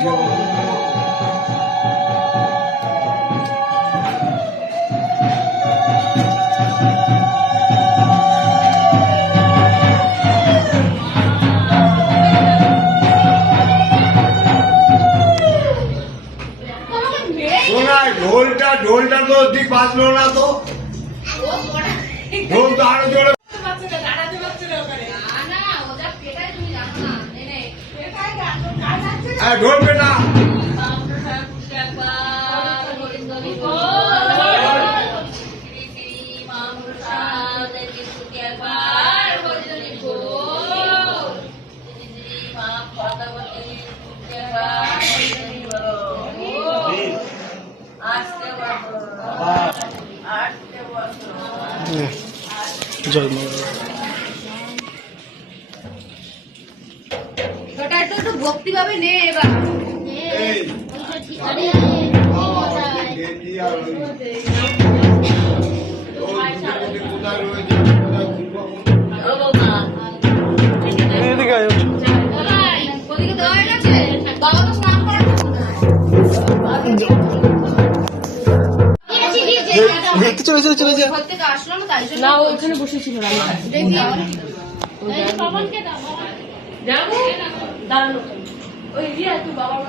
Video ঢোলটা ঢোলটা তো ঠিক বাজলো না তো। ঢোল তো আরও জোরে হ্যাঁ ঢোল পেটা জয় মা ওটা একটু ভক্তি ভাবে নে। আরে ঢোল দুটো কোথায় রয়েছে দেওয়া হয়ে গেছে বাবা তো স্নান করে দেখতে চলে চলে চলে যা। থেকে আসলো না না ওখানে বসেছিল দাঁড়ানো ওই রিয়া তুই বাবার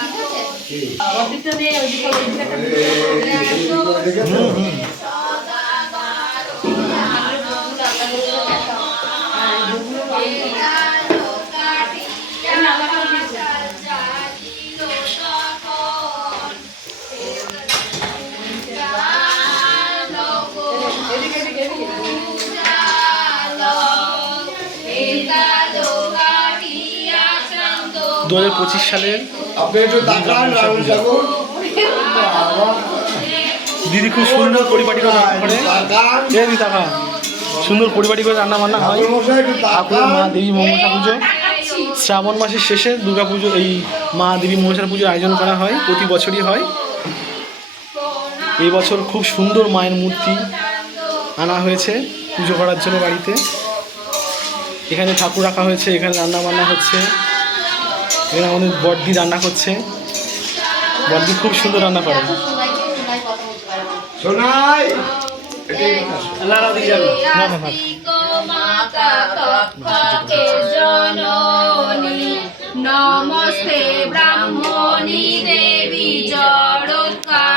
ঠিক আছে অর্ধেকটা নেই ওইদিকে দু হাজার পঁচিশ সালের দিদি খুব সুন্দর পরিপাটি করে করে। দিদি তাকা সুন্দর পরিপাটি করে রান্না বান্না হয়। ঠাকুর ঠাকুরের মা দেবী মনসা পুজো। শ্রাবণ মাসের শেষে দুর্গা পুজো এই মা দেবী মনসার পুজোর আয়োজন করা হয় প্রতি বছরই হয়। এই বছর খুব সুন্দর মায়ের মূর্তি আনা হয়েছে পুজো করার জন্য বাড়িতে। এখানে ঠাকুর রাখা হয়েছে এখানে রান্না বান্না হচ্ছে। এখানে আমাদের বড্ডি রান্না করছে। বড্ডি খুব সুন্দর রান্না করে। নমস্তে ব্রাহ্মণী দেবী বলতে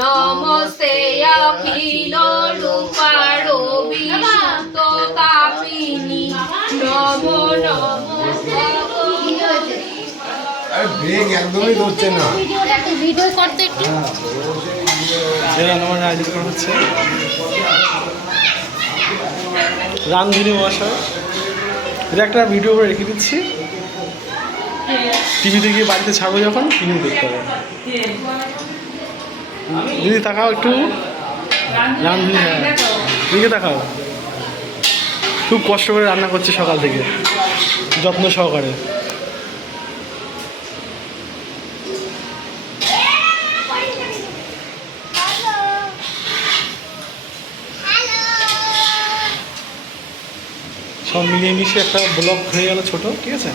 নমস্তে অখিল রূপা রবি সুত কাপিনী নম নম আরে ব্রেক একদমই ধরছে না। ভিডিও করতে একটু। এই রান্নাবান্না আয়োজন করা হচ্ছে। রামধুনি মহাশয় এটা একটা ভিডিও করে রেখে দিচ্ছি। টিভিতে গিয়ে বাড়িতে ছাড়বো যখন ফিল্ম দেখতে হবে। দিদি তাকাও একটু। রামধুনি হ্যাঁ। দিকে তাকাও। খুব কষ্ট করে রান্না করছে সকাল থেকে। যত্ন সহকারে। সব মিলিয়ে মিশিয়ে একটা ব্লগ হয়ে গেল ছোট ঠিক আছে?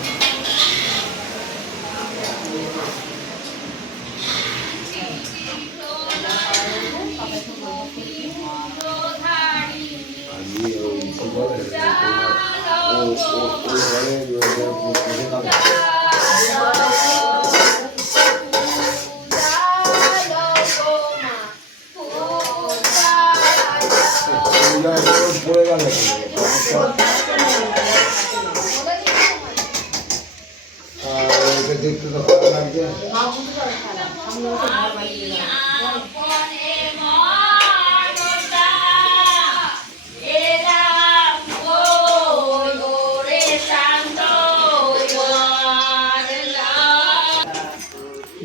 পড়ে গেল দেখতে তো ভালো লাগছে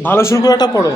ভালো শুরু করে একটা পড়ো।